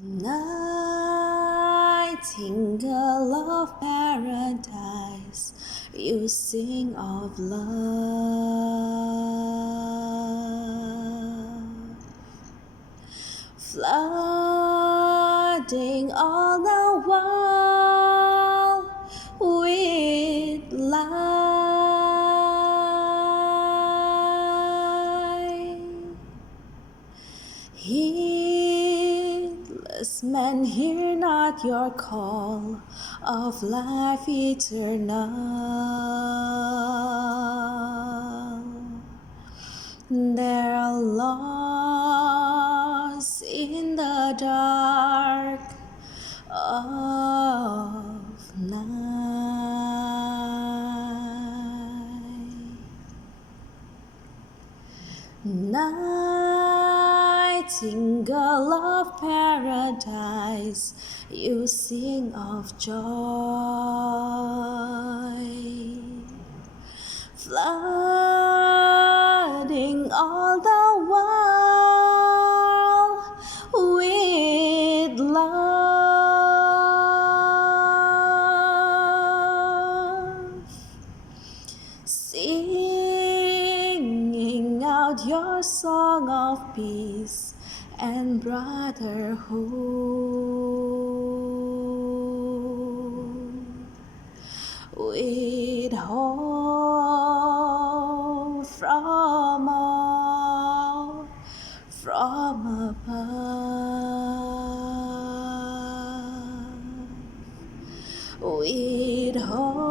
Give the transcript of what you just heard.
Nightingale of Paradise, you sing of love, flooding all the world with light. Heedless men hear not your call of life eternal. They're lost in the dark of nightingale of paradise, you sing of joy, flooding all the world with love, singing out your song of peace and brotherhood, with hope from all from above, with hope